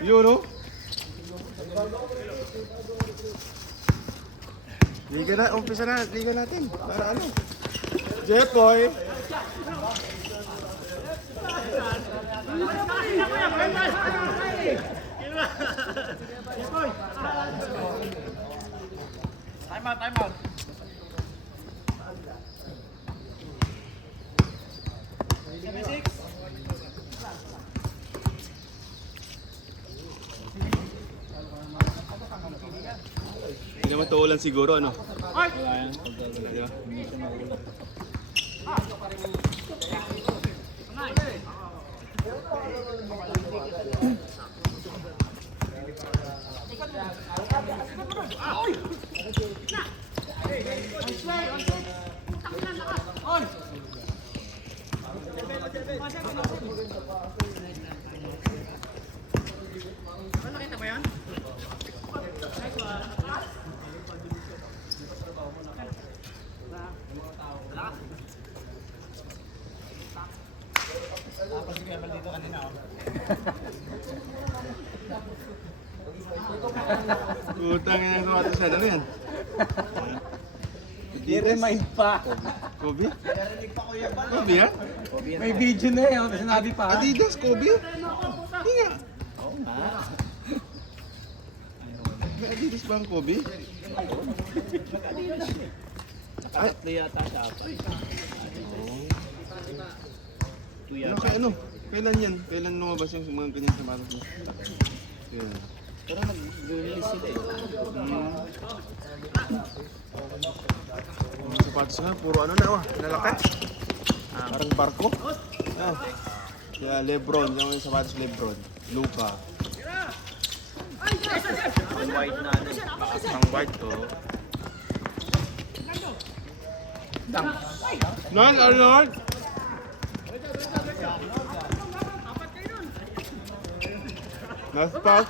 Yun, no? Liga na, umpisa na, liga natin. Para ano? Jepoy! Time out, time out. Hindi naman tuulan siguro, ano? Di ba? Nakita mo yan? Tapos si Kevin dito kanina, oh. Utang na sa atin side. Ano yan? I-remind pa. Kobe? Narinig pa ko yan ba? Kobe yan? May video na yun, sinabi pa. Adidas, Kobe? Hindi nga. Oo nga. May Adidas ba ang Kobe? Nakatatlo yata siya. Ano kaya ano? Kailan yan? Kailan lumabas yung mga ganyan sapatos mo? Yan. Pero nag-release sila eh. Mga sapatos nga, puro ano na, nalaki. Parang barko. Ah. Kaya Lebron, yung sapatos Lebron. Luka. Ang white na ano. Ang white to. None, Arnold! Last pass.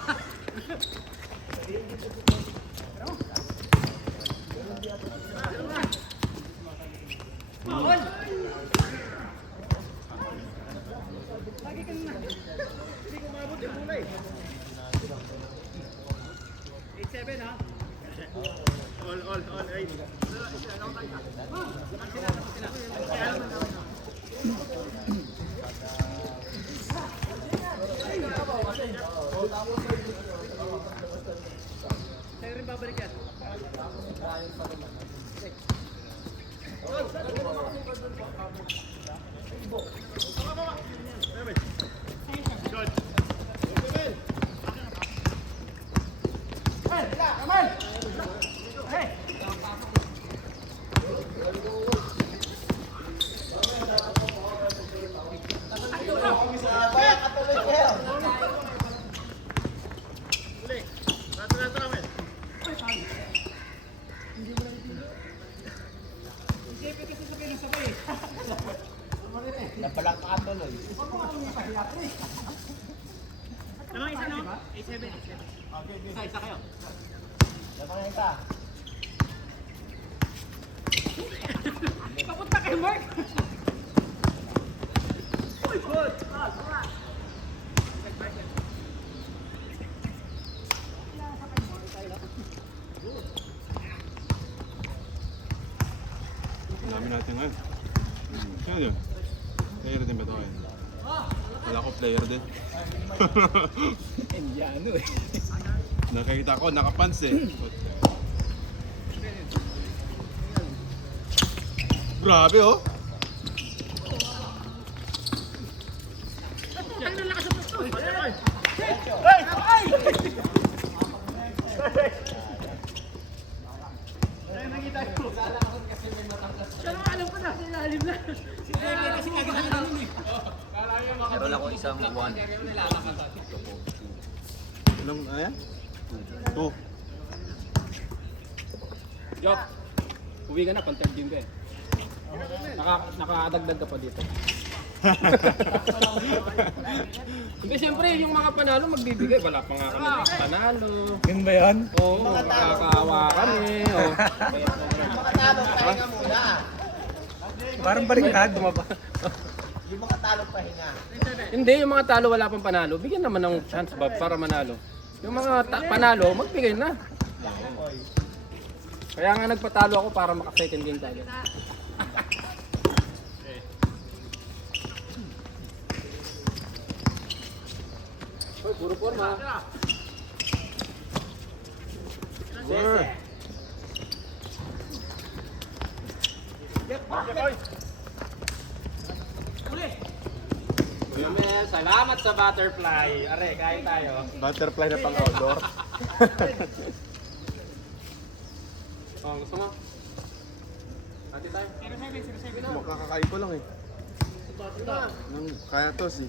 Tayo rin babalik yan. Nabalak ka tuloy. Namang isa no? 8-7. Isa kayo. Nabalak ka. Papunta kay Mark. Uy, good. Namin natin ngayon. Sino yun? Player din ba ito ngayon? Wala ko player din. Indiano eh. Nakikita ko, nakapants eh. Grabe oh! Putang na lakas sa pusto. Siya lang alam ko na, ilalim na. Si Kevin kasi kaganda na nun eh. Meron ako isang 1. Ilang, ayan? 2. Jok, uwi ka na, pang third game ka eh. Nakadagdag ka pa dito. Hindi, siyempre, yung mga panalo magbibigay. Wala pa nga kami ng panalo. Yun ba yan? Oo, makakaawa kami. Oh. Mga talong pahinga muna. Parang baliktad. Yung mga talong pahinga. Hindi, yung mga talo wala pang panalo. Bigyan naman ng chance ba para manalo. Yung mga panalo, magbigay na. Kaya nga nagpatalo ako para maka-second game tayo. Hoy, puro forma. Mel, salamat sa butterfly. Are, kain tayo. Butterfly na pang outdoor. Oh, gusto mo? Ate tayo. Makakakain ko lang eh. Kaya to si.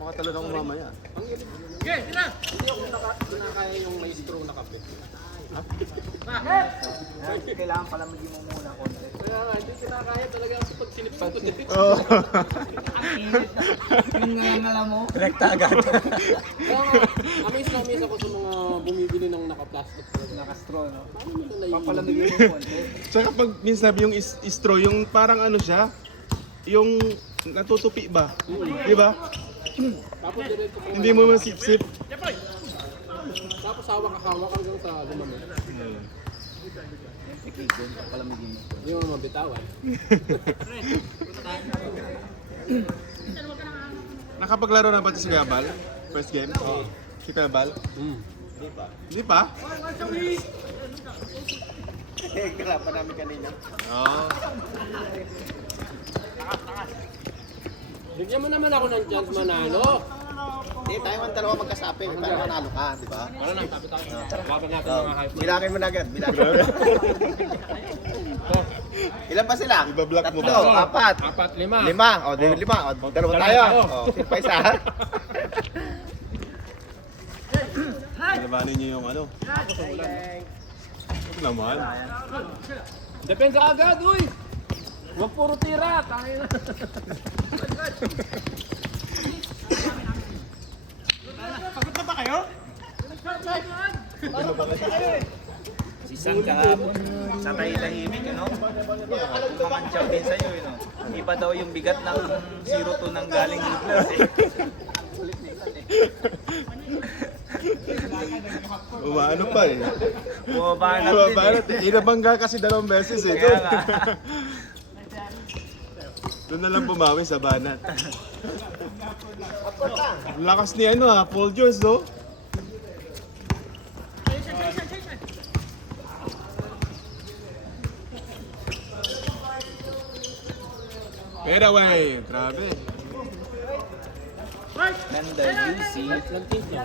Makatalo na ako mamaya. Ang ilig. Okay, sila! Hindi ako nakakaya yung may straw na kape. Kailangan pala maging mo muna konti. Kaya nga, hindi kinakaya talaga ako pag sinipsat ko dito. Oh. Yung ngangala mo. Direkta agad. Kaya nga, amaze ako sa mga bumibili ng naka-plastic. Naka-straw, no? Paano nila naiinom? Papalamigin mo konti. Tsaka pag minsan yung straw, yung parang ano siya, yung natutupi ba? Di ba? Tapos diretso ko. Hindi mo masip-sip. Tapos hawak hanggang sa lumami. Ikigin, papalamigin mo. Hindi mo mabitawan. Nakapaglaro na ba ito si Gabal? First game? Si Gabal? Hindi pa? Kalapan namin kanina. Oo. Bigyan mo naman ako ng chance manalo. Hindi, tayo man dalawa magkasapi. Para manalo ka, di ba? Ano lang, tabi tayo. Laban natin mga hype. Bilangin mo na agad, bilangin mo. Ilan pa sila? Ibablock mo Tatlo, ba? apat. 4, 5. Lima. O, di lima. O, dalawa tayo. O, pa isa. Labanin niyo yung ano. Huwag naman. Depensa agad, uy! Huwag puro tira, tangin na. Pagod na ba kayo? Si San kahapon, sa tahimik, ano? Kumakantsaw din sa'yo, no? Iba daw yung bigat ng 0-2 ng galing Douglas, eh. Umaano pa eh. Bumabanat din, Barat eh. Inabangga kasi 2 beses eh. Kaya nga. Doon na lang bumawi sa banat. Lakas ni ano ha, Paul George no? Pero way, grabe. Nanda UC. Nag-think na.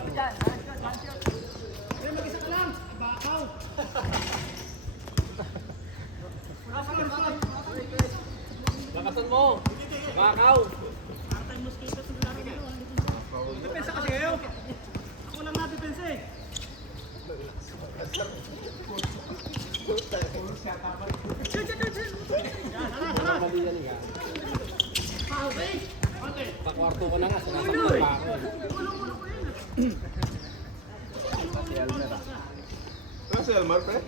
Lakasan mo! Bakaw! Depensa kasi kayo! Ako lang na depensa eh! Pakwarto ko na nga, sinasaktan pa ako. Ano si Elmar pre?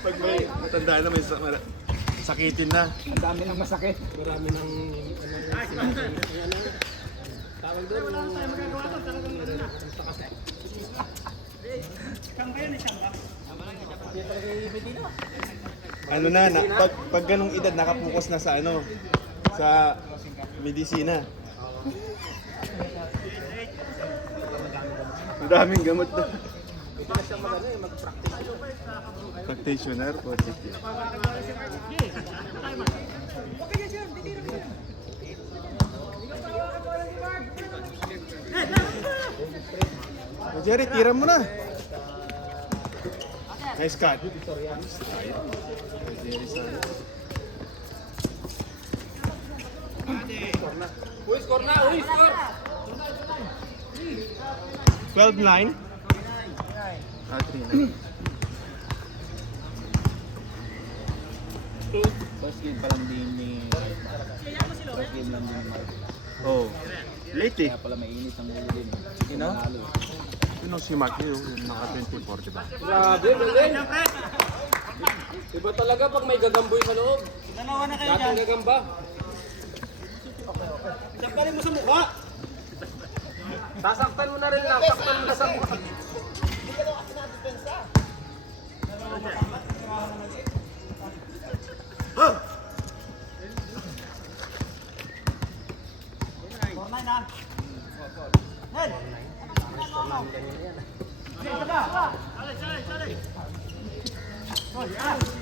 Pag may matandaan na may sakitin na. Ang dami ng masakit. Marami ng tawag doon. Wala tayo magagawa doon. Talagang ano na. Ano na, pag ganong edad nakapokus na sa ano, sa medisina. Ang daming gamot doon. Practitioner po. Jerry, tira mo na. Nice cut. Uy, score na! Uy, score! 12-9. 3-9. First game pa lang din ni First game lang din ni Mark. Oh. Late eh. Kaya pala mainit ang ulo din. You know? Panalo. Yun ang si Mark yung naka 24, diba? Grabe, galing. Iba talaga pag may gagamboy sa loob. Dalawa na kayo Dating gagamba. Saktalin mo sa mukha. Sasaktan mo na rin lang. Saktan mo na sa mukha.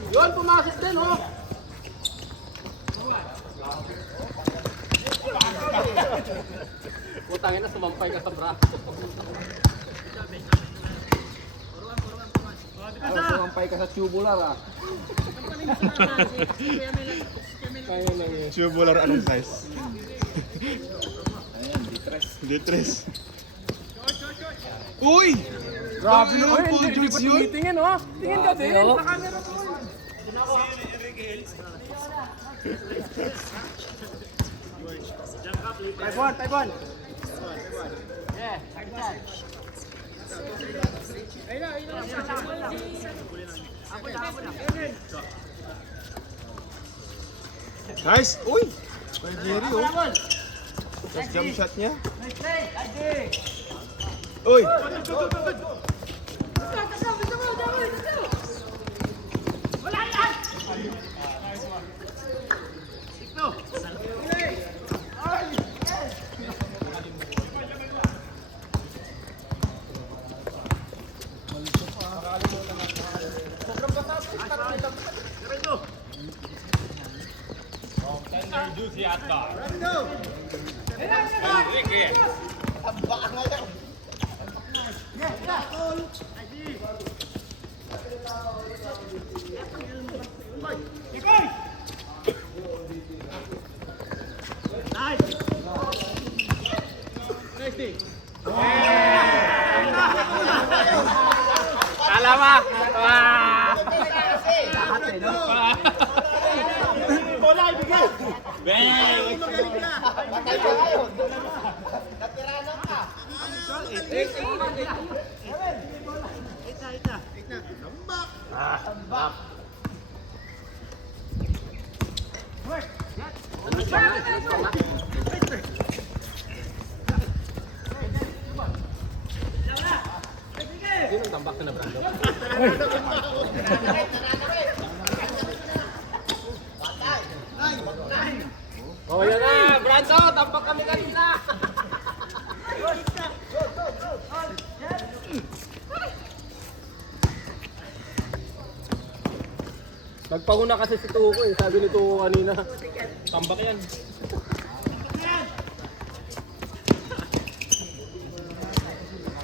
Yun, pumasok din, oh. Putangin na, sumampay ka sa braso. Sumampay ka sa tubular ah. Kaya lang yun. Tubular anong size? Ayan, distress. Litres. Uy! Grabe naman, Full hindi juice pa yun? tinitingin, oh. Tingin ka din, sa camera mo. Taibon. Nice! Uy! Kay Jerry, oh. Tapos jump shot niya. Uy! Alama! Wah! Bola, ibigay. Bang! Yun ang tambak na Brando. Oh, yan na! Brando! Tambak kami kanina! Nagpauna kasi si Tuko eh. Sabi ni Tuko kanina. Tambak yan.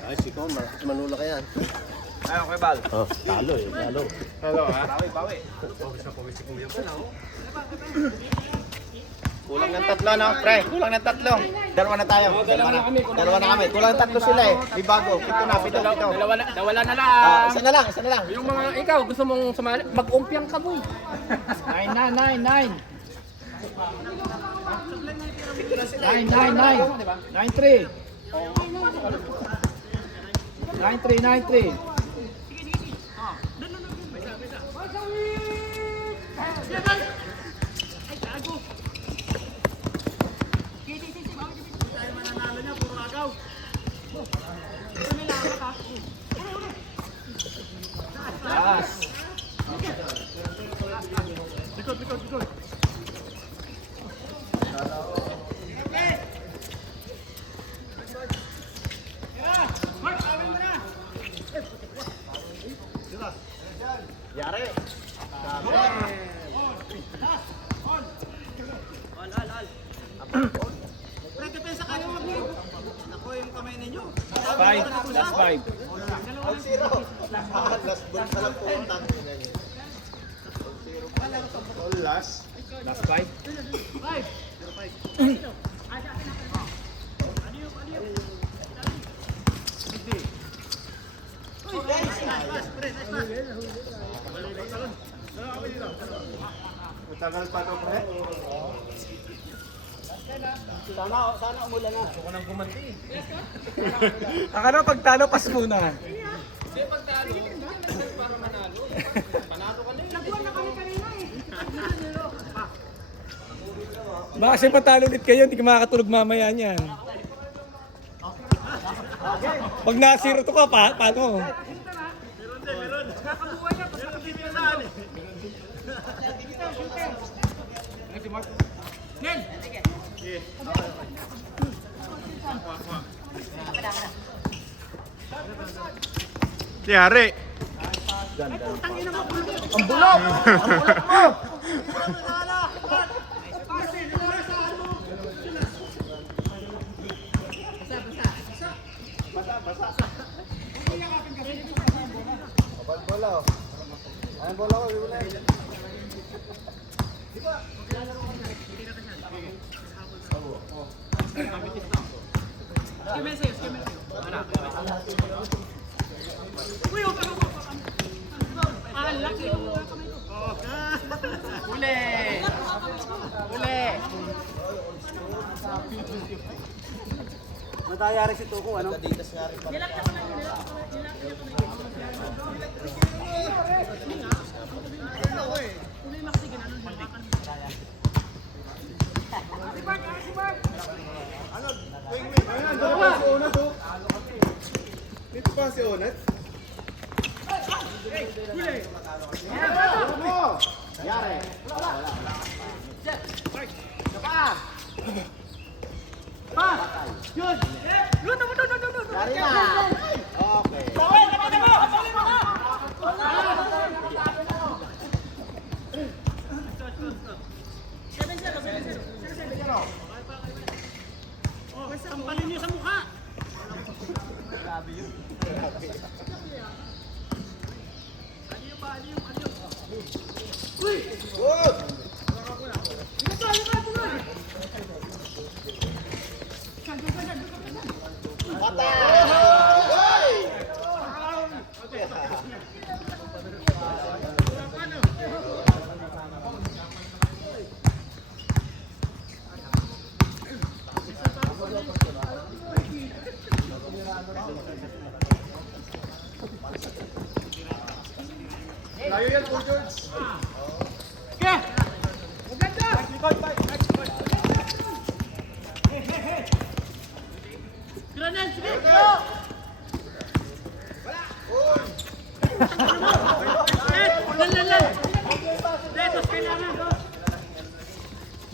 Ay, si Comar. Manula ka yan. Ay, okay, Bal. Oh, talo eh. Talo. Hello, ha? Bawi. Kulang ng tatlo, no? Pre, kulang ng tatlo. Dalawa na tayo. Dalawa na kami. Dalawa na kami. Kulang tatlo sila eh. May bago. Pito. Dawala na lang. Ah, isa na lang. Yung mga ikaw gusto mong sumali, mag-umpiang ka boy. 9. 9-3. 9-3. Last. Yari. Pre, depensa kayo. Ako yung kamay ninyo. 5. Last 5. All zero. Last ball pa lang po ang tanto niya. All last. Last 5. Matagal pa to, pre. Sana umulan na. Ako nang gumanti. Akala pagtalo, pas muna. Hindi, pagtalo, para manalo. Panalo ka na yun. Baka kasi patalo ulit kayo, hindi ka makakatulog mamaya niyan. Pag na-zero to ka, paano? Yari. Ang bulok! Ang bulok mo! Bola. Ang bola ko, wala. Matayari si Tuko, ano? Kaditas nga rin pala. Dito pa si Onet. Yari. Yari na. Okay. Layo yan, Paul George.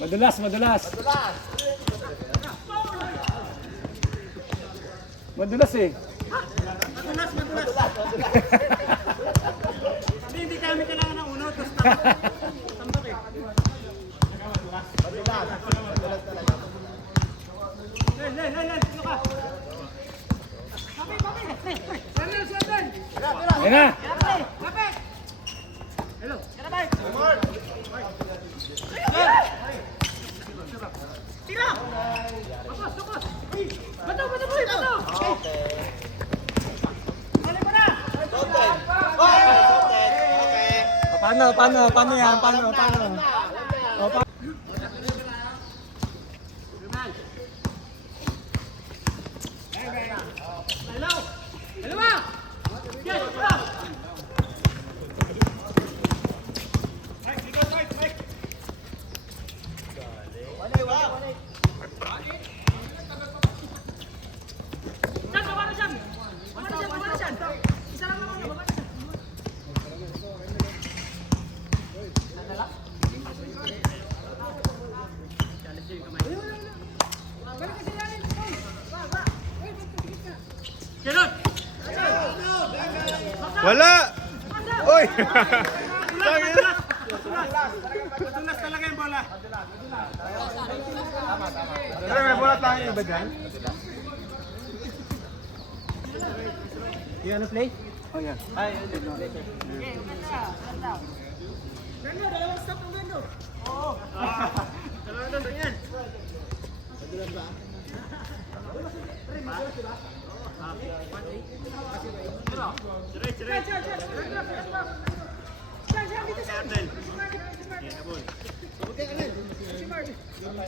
Madulas, madulas. Madulas eh. Hindi kami kailangan ng uno, tapos tambak eh. Madulas talaga. Sino ka? Ayan na. Hello. Tira! Tapos, tapos! Bato, bato, boy! Bato! Okay. Balik mo na! Okay. Paano yan? Paano? Hello! Hello ba? Yes! Hello! Wala! Oy! Madulas talaga yung bola. Pero may bola tayong iba dyan? You wanna play? Oh, yan. Ganda, dalawang stop ng ganda. Oo. Dalawang ganda yan. Madulas ba? Sir. Wag!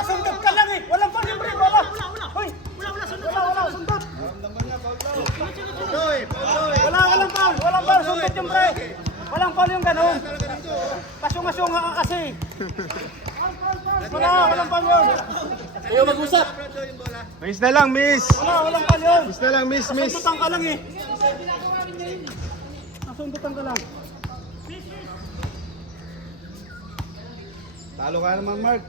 Nasundot ka lang eh. Walang foul yung pre. Wala. Hoy. Wala. Sundot. Walang foul. Walang foul. Sundot yung pre. Walang foul yung ganun. Pasyong-asyong ka kasi. Walang foul yun. Ayaw mag-usap. Miss na lang, miss! Walang foul yun. Miss na lang, miss! Nasundutan ka lang eh. Nasundutan ka lang. Talo ka naman, Mark.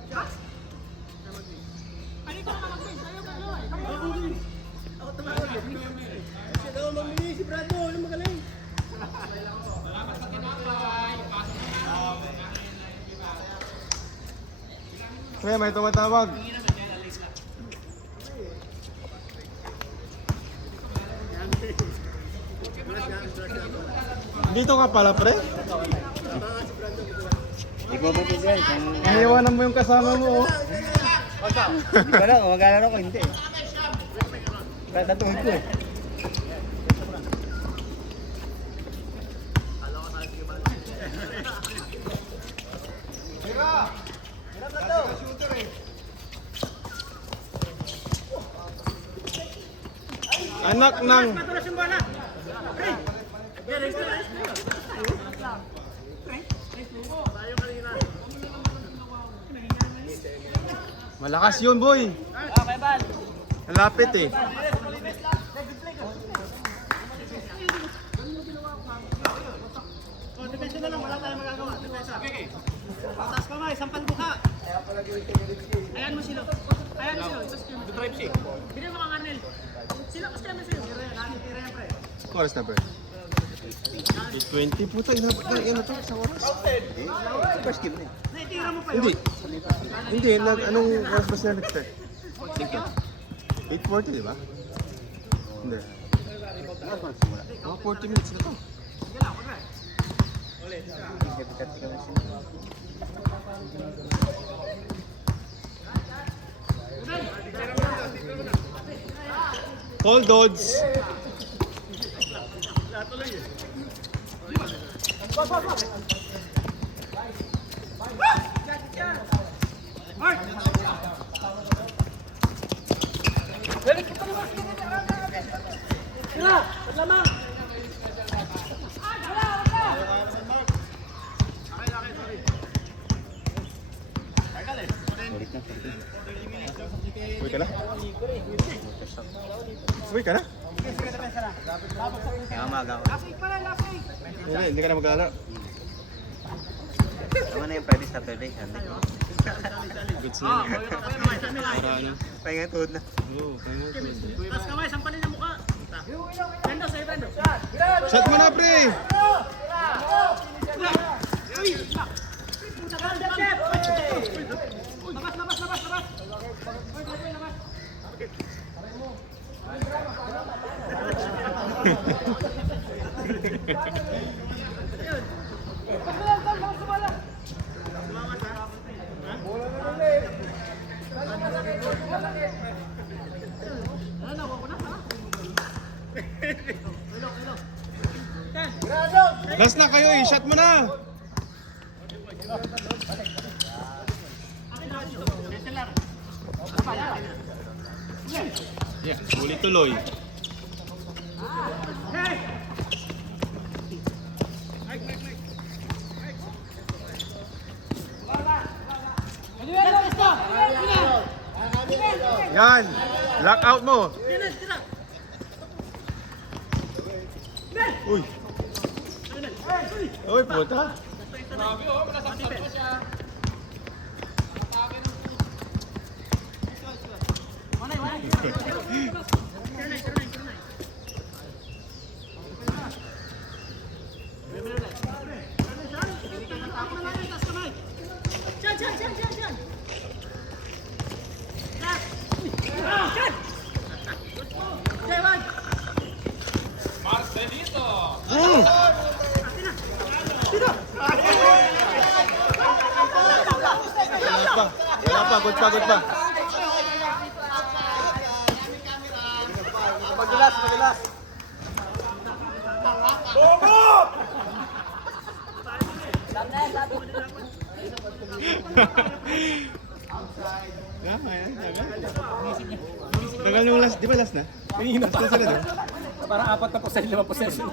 Si Brado, ano magaling? Pre, may tumatawag. Dito ka pala, pre? Iniwanan mo yung kasama mo, oh. Hindi ko lang, mag-alala ko, hindi. Tatatuhod ko eh. Anak ng... Matulas yung bola. Malakas yun, boy. Malapit eh. Depensa na lang, wala tayong magagawa. Depensa. Taas kamay, sampal buka. Ayan mo sila. Drive si. Bili mo kang Arnel. Sila, kasi naman sila. Tira yan, pre. Oras na, pre. 8:20, puta. Inabot na yan na to sa oras. First game na eh. Naitira mo pa yun. Hindi. Hindi, anong oras ba sila nag-start? 8:40, di ba? Hindi. Mga 40 minutes na to. Call Dodds. Uy ka na? Uy ka na? Kaya umaga ako. Hindi ka na mag-alala. Ano na yung Friday, Saturday, Sunday? Good sila. Para ano? Pahinga tuhod na. Oo, kaya Taas kamay, sampalin ang mukha. Brando, sa'yo Brando. shot mo na, pre! Labas. Last na kayo eh, shot mo na! Yeah, huli tuloy. Yan! Lock out mo! Uy! Uy, puta! Wala pa, good pa. Magilas. Tagal nung last, di ba last na? Kanina pa. Last na sila doon. Parang 4% 5% na.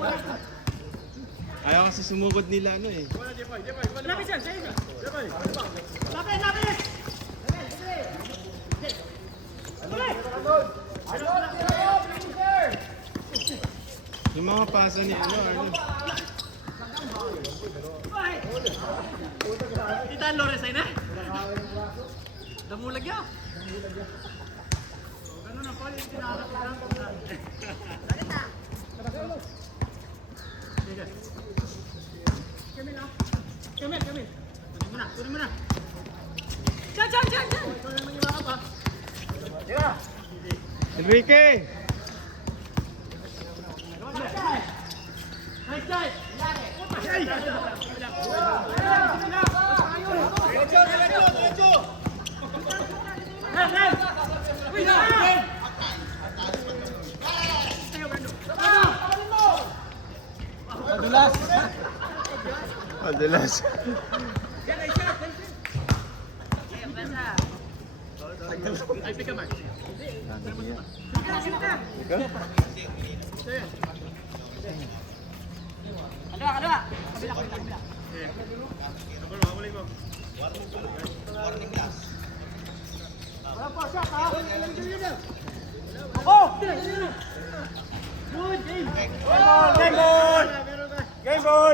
Ayaw kasi sumugod nila ano eh. Lapit yan, sa'yo ka. Lapit! Yung mga pasa ni ano. Tita Lores ay na. Damulag yan. Ganun ang pala yung tinaharap lang. Kamil. Tunin mo na. Diyan. Ito naman yung mga pa. Enrique! Nice guys! Madalas. Ay, pick up, Mark. Kadua. Kabila. Wala pa, shot ha? Oh! Good game! Game ball!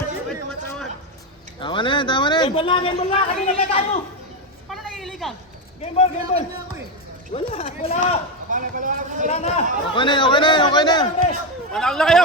Tama na yan. Game ball na! Nagiligan mo! Paano nagiligan? Game ball! Wala na! Okay na. Panalo na kayo!